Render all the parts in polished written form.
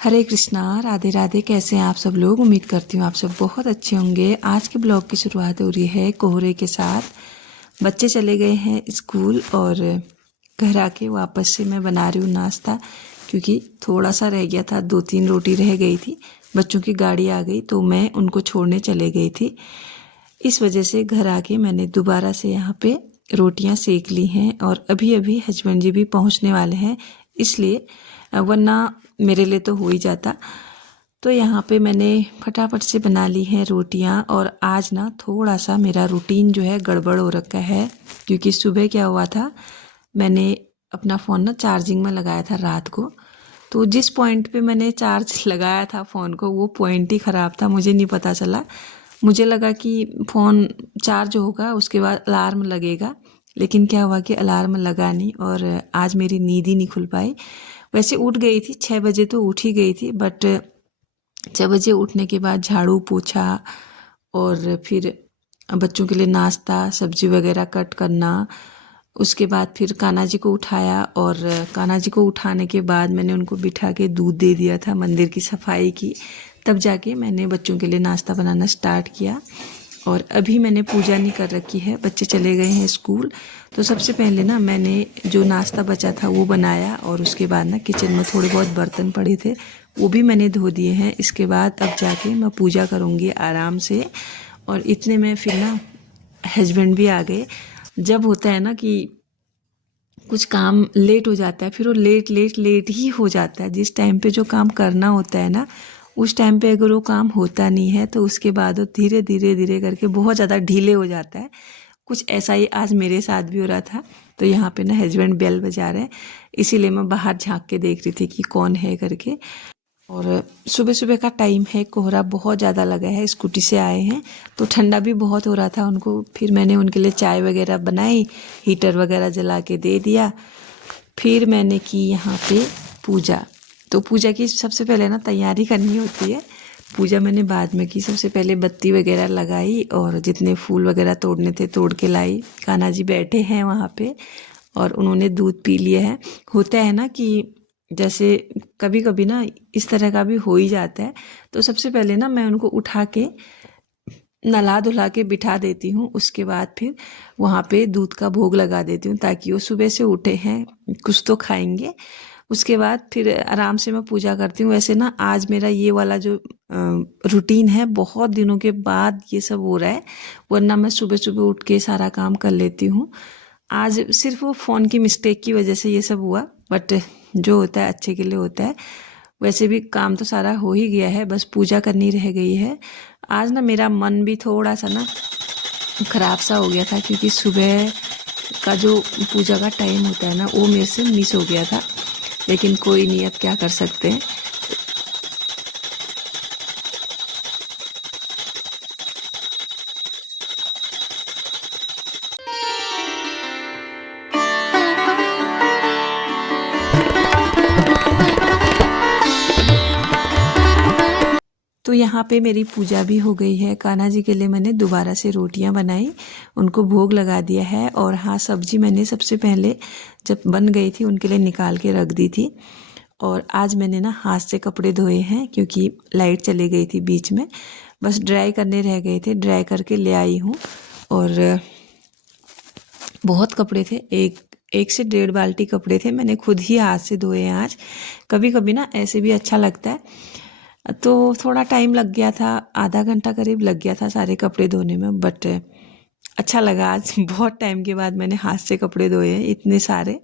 हरे कृष्णा, राधे राधे। कैसे हैं आप सब लोग? उम्मीद करती हूँ आप सब बहुत अच्छे होंगे। आज के ब्लॉग की शुरुआत हो रही है कोहरे के साथ। बच्चे चले गए हैं स्कूल और घर आके वापस से मैं बना रही हूँ नाश्ता, क्योंकि थोड़ा सा रह गया था। 2-3 रोटी रह गई थी। बच्चों की गाड़ी आ गई तो मैं उनको छोड़ने चले गई थी। इस वजह से घर आके मैंने दोबारा से यहाँ पे रोटियाँ सेक ली हैं और अभी अभी हस्बैंड जी भी पहुँचने वाले हैं, इसलिए वरना मेरे लिए तो हो ही जाता। तो यहाँ पे मैंने फटाफट से बना ली हैं रोटियाँ। और आज ना थोड़ा सा मेरा रूटीन जो है गड़बड़ हो रखा है, क्योंकि सुबह क्या हुआ था, मैंने अपना फ़ोन ना चार्जिंग में लगाया था रात को। तो जिस पॉइंट पे मैंने चार्ज लगाया था फ़ोन को, वो पॉइंट ही ख़राब था, मुझे नहीं पता चला। मुझे लगा कि फ़ोन चार्ज होगा उसके बाद अलार्म लगेगा, लेकिन क्या हुआ कि अलार्म लगा नहीं और आज मेरी नींद ही नहीं खुल पाई। वैसे उठ गई थी 6 बजे, तो उठ ही गई थी, बट 6 बजे उठने के बाद झाड़ू पोछा और फिर बच्चों के लिए नाश्ता सब्जी वगैरह कट करना। उसके बाद फिर कान्हा जी को उठाया और कान्हा जी को उठाने के बाद मैंने उनको बिठा के दूध दे दिया था, मंदिर की सफाई की। तब जाके मैंने बच्चों के लिए नाश्ता बनाना स्टार्ट किया। और अभी मैंने पूजा नहीं कर रखी है, बच्चे चले गए हैं स्कूल। तो सबसे पहले ना मैंने जो नाश्ता बचा था वो बनाया और उसके बाद ना किचन में थोड़े बहुत बर्तन पड़े थे, वो भी मैंने धो दिए हैं। इसके बाद अब जाके मैं पूजा करूँगी आराम से। और इतने में फिर ना हस्बैंड भी आ गए। जब होता है ना कि कुछ काम लेट हो जाता है, फिर वो लेट ही हो जाता है। जिस टाइम पे जो काम करना होता है ना, उस टाइम पे अगर वो काम होता नहीं है तो उसके बाद वो धीरे करके बहुत ज़्यादा ढीले हो जाता है। कुछ ऐसा ही आज मेरे साथ भी हो रहा था। तो यहाँ पे ना हस्बैंड बेल बजा रहे हैं, इसीलिए मैं बाहर झांक के देख रही थी कि कौन है करके। और सुबह सुबह का टाइम है, कोहरा बहुत ज़्यादा लगा है। स्कूटी से आए हैं तो ठंडा भी बहुत हो रहा था उनको। फिर मैंने उनके लिए चाय वगैरह बनाई, हीटर वगैरह जला के दे दिया। फिर मैंने की यहाँ पे पूजा। तो पूजा की सबसे पहले ना तैयारी करनी होती है। पूजा मैंने बाद में की। सबसे पहले बत्ती वगैरह लगाई और जितने फूल वगैरह तोड़ने थे तोड़ के लाई। कान्हा जी बैठे हैं वहाँ पे और उन्होंने दूध पी लिया है। होता है ना कि जैसे कभी कभी ना इस तरह का भी हो ही जाता है। तो सबसे पहले ना मैं उनको उठा के नला धुला के बिठा देती हूँ। उसके बाद फिर वहाँ पे दूध का भोग लगा देती हूँ, ताकि वो सुबह से उठे हैं कुछ तो खाएंगे। उसके बाद फिर आराम से मैं पूजा करती हूँ। वैसे ना आज मेरा ये वाला जो रूटीन है, बहुत दिनों के बाद ये सब हो रहा है, वरना मैं सुबह सुबह उठ के सारा काम कर लेती हूँ। आज सिर्फ वो फ़ोन की मिस्टेक की वजह से ये सब हुआ, बट जो होता है अच्छे के लिए होता है। वैसे भी काम तो सारा हो ही गया है, बस पूजा करनी रह गई है। आज ना मेरा मन भी थोड़ा सा ना ख़राब सा हो गया था, क्योंकि सुबह का जो पूजा का टाइम होता है ना, वो मेरे से मिस हो गया था। लेकिन कोई नहीं, अब क्या कर सकते हैं। तो यहाँ पे मेरी पूजा भी हो गई है। कान्हा जी के लिए मैंने दोबारा से रोटियाँ बनाई, उनको भोग लगा दिया है। और हाँ, सब्जी मैंने सबसे पहले जब बन गई थी उनके लिए निकाल के रख दी थी। और आज मैंने ना हाथ से कपड़े धोए हैं, क्योंकि लाइट चली गई थी बीच में। बस ड्राई करने रह गए थे, ड्राई करके ले आई हूँ। और बहुत कपड़े थे, एक से 1.5 बाल्टी कपड़े थे, मैंने खुद ही हाथ से धोए हैं आज। कभी कभी ना ऐसे भी अच्छा लगता है। तो थोड़ा टाइम लग गया था, आधा घंटा करीब लग गया था सारे कपड़े धोने में, बट अच्छा लगा। आज बहुत टाइम के बाद मैंने हाथ से कपड़े धोए हैं इतने सारे।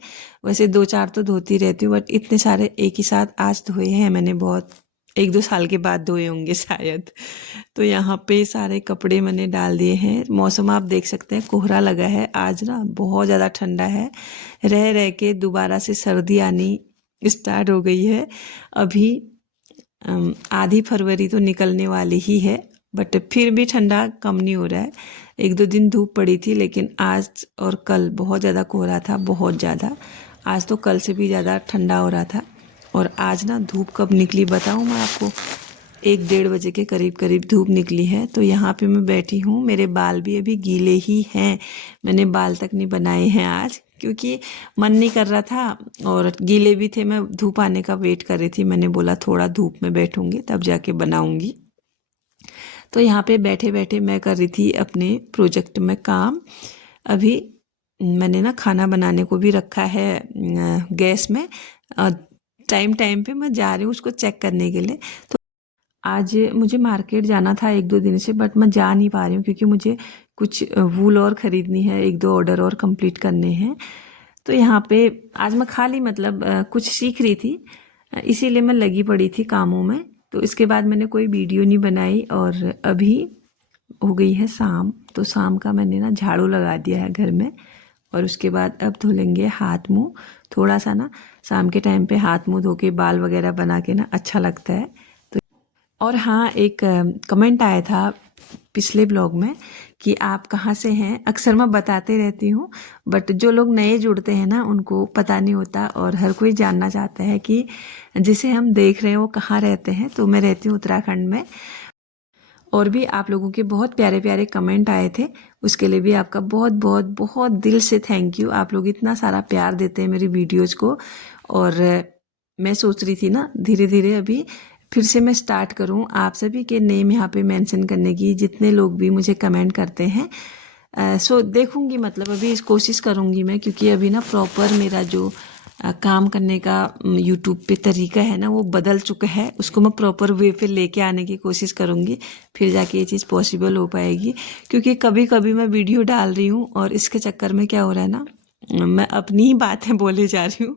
वैसे 2-4 तो धोती रहती हूँ, बट इतने सारे एक ही साथ आज धोए हैं मैंने। बहुत 1-2 साल के बाद धोए होंगे शायद। तो यहाँ पे सारे कपड़े मैंने डाल दिए हैं। मौसम आप देख सकते हैं, कोहरा लगा है आज ना, बहुत ज़्यादा ठंडा है। रह रह के दोबारा से सर्दी आनी स्टार्ट हो गई है। अभी आधी फरवरी तो निकलने वाली ही है, बट फिर भी ठंडा कम नहीं हो रहा है। 1-2 दिन धूप पड़ी थी, लेकिन आज और कल बहुत ज़्यादा कोहरा था, बहुत ज़्यादा। आज तो कल से भी ज़्यादा ठंडा हो रहा था। और आज ना धूप कब निकली बताऊँ मैं आपको? 1-1:30 बजे के करीब धूप निकली है। तो यहाँ पे मैं बैठी हूँ, मेरे बाल भी अभी गीले ही हैं, मैंने बाल तक नहीं बनाए हैं आज, क्योंकि मन नहीं कर रहा था और गीले भी थे। मैं धूप आने का वेट कर रही थी। मैंने बोला थोड़ा धूप में बैठूंगी तब जाके बनाऊंगी। तो यहाँ पे बैठे बैठे मैं कर रही थी अपने प्रोजेक्ट में काम। अभी मैंने ना खाना बनाने को भी रखा है गैस में। टाइम टाइम पे मैं जा रही हूँ उसको चेक करने के लिए। तो आज मुझे मार्केट जाना था 1-2 दिन से, बट मैं जा नहीं पा रही हूँ क्योंकि मुझे कुछ वूल और ख़रीदनी है, 1-2 ऑर्डर और कंप्लीट करने हैं। तो यहाँ पे आज मैं खाली मतलब कुछ सीख रही थी, इसीलिए मैं लगी पड़ी थी कामों में। तो इसके बाद मैंने कोई वीडियो नहीं बनाई और अभी हो गई है शाम। तो शाम का मैंने ना झाड़ू लगा दिया है घर में और उसके बाद अब धो लेंगे हाथ मुंह। थोड़ा सा ना शाम के टाइम पे हाथ मुंह धो के बाल वगैरह बना के ना अच्छा लगता है। तो और हाँ, एक कमेंट आया था पिछले ब्लॉग में कि आप कहाँ से हैं। अक्सर मैं बताते रहती हूँ, बट जो लोग नए जुड़ते हैं ना उनको पता नहीं होता और हर कोई जानना चाहता है कि जिसे हम देख रहे हैं वो कहाँ रहते हैं। तो मैं रहती हूँ उत्तराखंड में। और भी आप लोगों के बहुत प्यारे प्यारे कमेंट आए थे, उसके लिए भी आपका बहुत बहुत बहुत दिल से थैंक यू। आप लोग इतना सारा प्यार देते हैं मेरी वीडियोज़ को। और मैं सोच रही थी ना धीरे धीरे अभी फिर से मैं स्टार्ट करूं आप सभी के नेम यहाँ पे मेंशन करने की, जितने लोग भी मुझे कमेंट करते हैं। सो देखूंगी, मतलब अभी इस कोशिश करूंगी मैं, क्योंकि अभी ना प्रॉपर मेरा जो काम करने का यूट्यूब पे तरीका है ना वो बदल चुका है। उसको मैं प्रॉपर वे पे लेके आने की कोशिश करूंगी, फिर जाके ये चीज़ पॉसिबल हो पाएगी। क्योंकि कभी कभी मैं वीडियो डाल रही हूँ और इसके चक्कर में क्या हो रहा है ना, मैं अपनी ही बातें बोले जा रही हूँ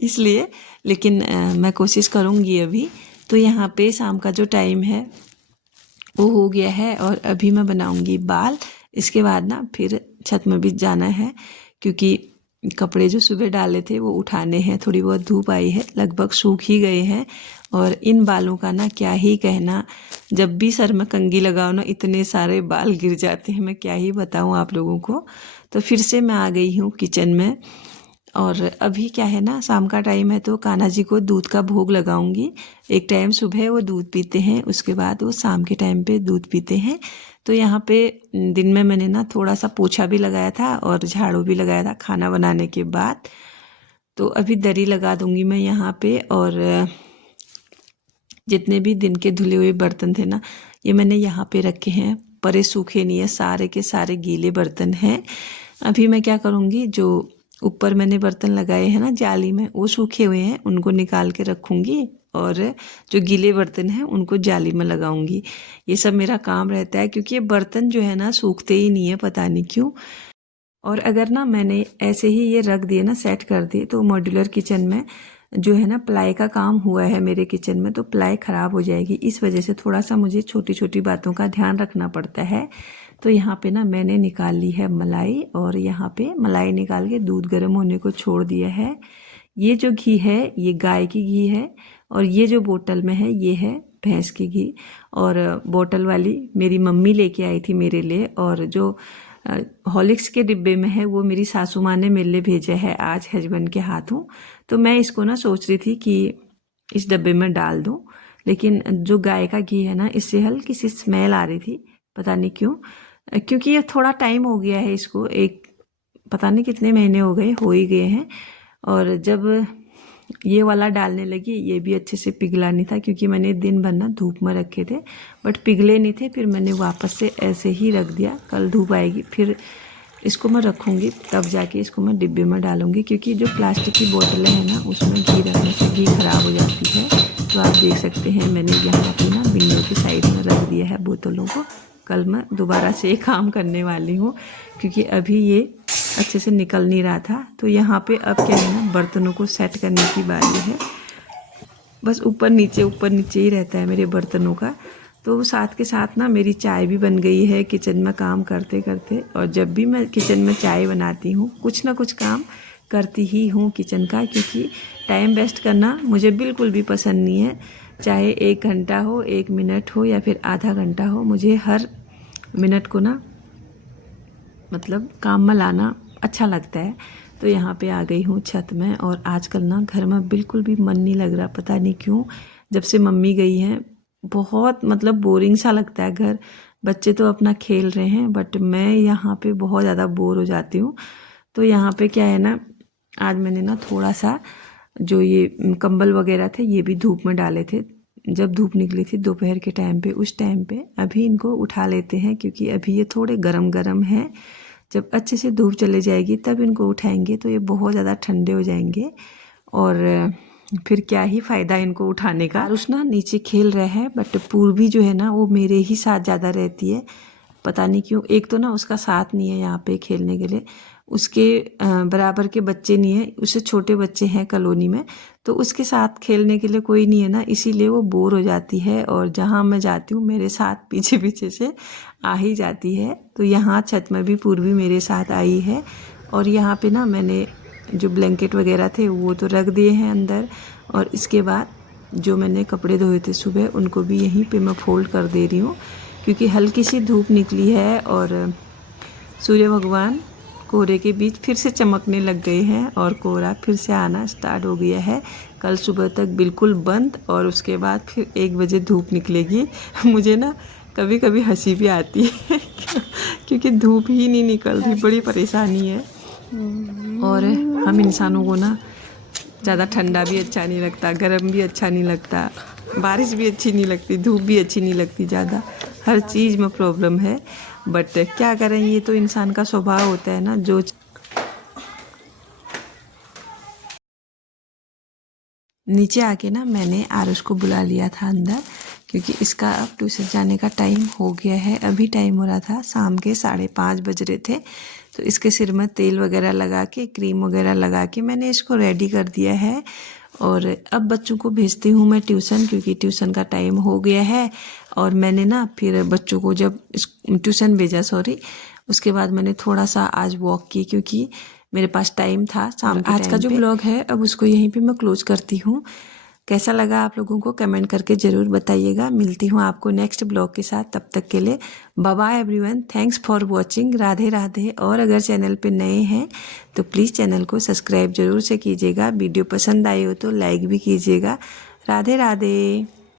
इसलिए। लेकिन मैं कोशिश करूँगी अभी। तो यहाँ पे शाम का जो टाइम है वो हो गया है और अभी मैं बनाऊंगी बाल। इसके बाद ना फिर छत में भी जाना है, क्योंकि कपड़े जो सुबह डाले थे वो उठाने हैं। थोड़ी बहुत धूप आई है, लगभग सूख ही गए हैं। और इन बालों का ना क्या ही कहना, जब भी सर में कंघी लगाओ ना इतने सारे बाल गिर जाते हैं, मैं क्या ही बताऊं आप लोगों को। तो फिर से मैं आ गई हूँ किचन में। और अभी क्या है ना, शाम का टाइम है तो कान्हा जी को दूध का भोग लगाऊंगी। एक टाइम सुबह वो दूध पीते हैं, उसके बाद वो शाम के टाइम पे दूध पीते हैं। तो यहाँ पे दिन में मैंने ना थोड़ा सा पोछा भी लगाया था और झाड़ू भी लगाया था खाना बनाने के बाद। तो अभी दरी लगा दूंगी मैं यहाँ पे। और जितने भी दिन के धुले हुए बर्तन थे ना ये मैंने यहाँ पे रखे हैं, परे सूखे नहीं है, सारे के सारे गीले बर्तन हैं। अभी मैं क्या करूँगी, जो ऊपर मैंने बर्तन लगाए हैं ना जाली में वो सूखे हुए हैं, उनको निकाल के रखूँगी और जो गीले बर्तन हैं उनको जाली में लगाऊंगी। ये सब मेरा काम रहता है, क्योंकि ये बर्तन जो है ना सूखते ही नहीं है, पता नहीं क्यों। और अगर ना मैंने ऐसे ही ये रख दिए ना, सेट कर दिए, तो मॉड्यूलर किचन में जो है ना प्लाई का काम हुआ है मेरे किचन में, तो प्लाई ख़राब हो जाएगी। इस वजह से थोड़ा सा मुझे छोटी छोटी बातों का ध्यान रखना पड़ता है। तो यहाँ पे ना मैंने निकाल ली है मलाई, और यहाँ पे मलाई निकाल के दूध गर्म होने को छोड़ दिया है। ये जो घी है ये गाय की घी है, और ये जो बोतल में है ये है भैंस की घी। और बोतल वाली मेरी मम्मी लेके आई थी मेरे लिए, और जो हॉर्लिक्स के डिब्बे में है वो मेरी सासू माँ ने मेरे लिए भेजा है आज हस्बैंड के हाथों। तो मैं इसको ना सोच रही थी कि इस डब्बे में डाल दूं, लेकिन जो गाय का घी है ना इससे हल्की सी स्मेल आ रही थी, पता नहीं क्यों। क्योंकि ये थोड़ा टाइम हो गया है इसको, एक पता नहीं कितने महीने हो ही गए हैं। और जब ये वाला डालने लगी ये भी अच्छे से पिघला नहीं था, क्योंकि मैंने दिन भर ना धूप में रखे थे बट पिघले नहीं थे। फिर मैंने वापस से ऐसे ही रख दिया, कल धूप आएगी फिर इसको मैं रखूँगी, तब जाके इसको मैं डिब्बे में डालूँगी। क्योंकि जो प्लास्टिक की बोतलें हैं ना उसमें घी रखने से घी खराब हो जाती है। तो आप देख सकते हैं मैंने यहाँ पे ना विंडो की साइड में रख दिया है बोतलों को। कल मैं दोबारा से ये काम करने वाली हूँ, क्योंकि अभी ये अच्छे से निकल नहीं रहा था। तो यहाँ पे अब क्या है ना, बर्तनों को सेट करने की बारी है। बस ऊपर नीचे ही रहता है मेरे बर्तनों का। तो साथ के साथ ना मेरी चाय भी बन गई है किचन में काम करते करते। और जब भी मैं किचन में चाय बनाती हूँ कुछ ना कुछ काम करती ही हूँ किचन का, क्योंकि टाइम वेस्ट करना मुझे बिल्कुल भी पसंद नहीं है। चाहे 1 घंटा हो, 1 मिनट हो या फिर आधा घंटा हो, मुझे हर मिनट को ना मतलब काम में लाना अच्छा लगता है। तो यहाँ पे आ गई हूँ छत में। और आजकल ना घर में बिल्कुल भी मन नहीं लग रहा, पता नहीं क्यों। जब से मम्मी गई हैं बहुत मतलब बोरिंग सा लगता है घर। बच्चे तो अपना खेल रहे हैं बट मैं यहाँ पे बहुत ज़्यादा बोर हो जाती हूँ। तो यहाँ पे क्या है ना, आज मैंने ना थोड़ा सा जो ये कंबल वगैरह थे ये भी धूप में डाले थे। जब धूप निकली थी दोपहर के टाइम पे, उस टाइम पे अभी इनको उठा लेते हैं क्योंकि अभी ये थोड़े गरम गरम हैं। जब अच्छे से धूप चले जाएगी तब इनको उठाएंगे तो ये बहुत ज़्यादा ठंडे हो जाएंगे और फिर क्या ही फ़ायदा इनको उठाने का। आरुष ना नीचे खेल रहे हैं, बट पूर्वी जो है ना वो मेरे ही साथ ज़्यादा रहती है, पता नहीं क्यों। एक तो ना उसका साथ नहीं है यहाँ पे खेलने के लिए, उसके बराबर के बच्चे नहीं है, उससे छोटे बच्चे हैं कॉलोनी में, तो उसके साथ खेलने के लिए कोई नहीं है ना, इसीलिए वो बोर हो जाती है और जहाँ मैं जाती हूँ मेरे साथ पीछे पीछे से आ ही जाती है। तो यहाँ छत में भी पूर्वी मेरे साथ आई है और यहाँ पे ना मैंने जो ब्लैंकेट वगैरह थे वो तो रख दिए हैं अंदर, और इसके बाद जो मैंने कपड़े धोए थे सुबह उनको भी यहीं पे मैं फोल्ड कर दे रही हूँ क्योंकि हल्की सी धूप निकली है और सूर्य भगवान कोहरे के बीच फिर से चमकने लग गए हैं और कोहरा फिर से आना स्टार्ट हो गया है। कल सुबह तक बिल्कुल बंद और उसके बाद फिर 1 बजे धूप निकलेगी। मुझे ना कभी कभी हंसी भी आती है क्योंकि धूप ही नहीं निकल रही, बड़ी परेशानी है। और हम इंसानों को ना ज़्यादा ठंडा भी अच्छा नहीं लगता, गर्म भी अच्छा नहीं लगता, बारिश भी अच्छी नहीं लगती, धूप भी अच्छी नहीं लगती ज़्यादा, हर चीज़ में प्रॉब्लम है। बट क्या करें, ये तो इंसान का स्वभाव होता है ना। जो नीचे आके ना मैंने आरुष को बुला लिया था अंदर क्योंकि इसका अब ट्यूशन जाने का टाइम हो गया है। अभी टाइम हो रहा था शाम के 5:30 बज रहे थे, तो इसके सिर में तेल वगैरह लगा के, क्रीम वगैरह लगा के मैंने इसको रेडी कर दिया है। और अब बच्चों को भेजती हूँ मैं ट्यूशन क्योंकि ट्यूशन का टाइम हो गया है। और मैंने ना फिर बच्चों को जब ट्यूशन भेजा, उसके बाद मैंने थोड़ा सा आज वॉक की क्योंकि मेरे पास टाइम था शाम के। आज का जो ब्लॉग है अब उसको यहीं पे मैं क्लोज करती हूँ। कैसा लगा आप लोगों को कमेंट करके ज़रूर बताइएगा। मिलती हूँ आपको नेक्स्ट ब्लॉग के साथ, तब तक के लिए bye bye everyone. Thanks for watching, Radhe Radhe. और अगर चैनल पे नए हैं तो प्लीज़ चैनल को सब्सक्राइब जरूर से कीजिएगा। वीडियो पसंद आई हो तो लाइक भी कीजिएगा। राधे राधे।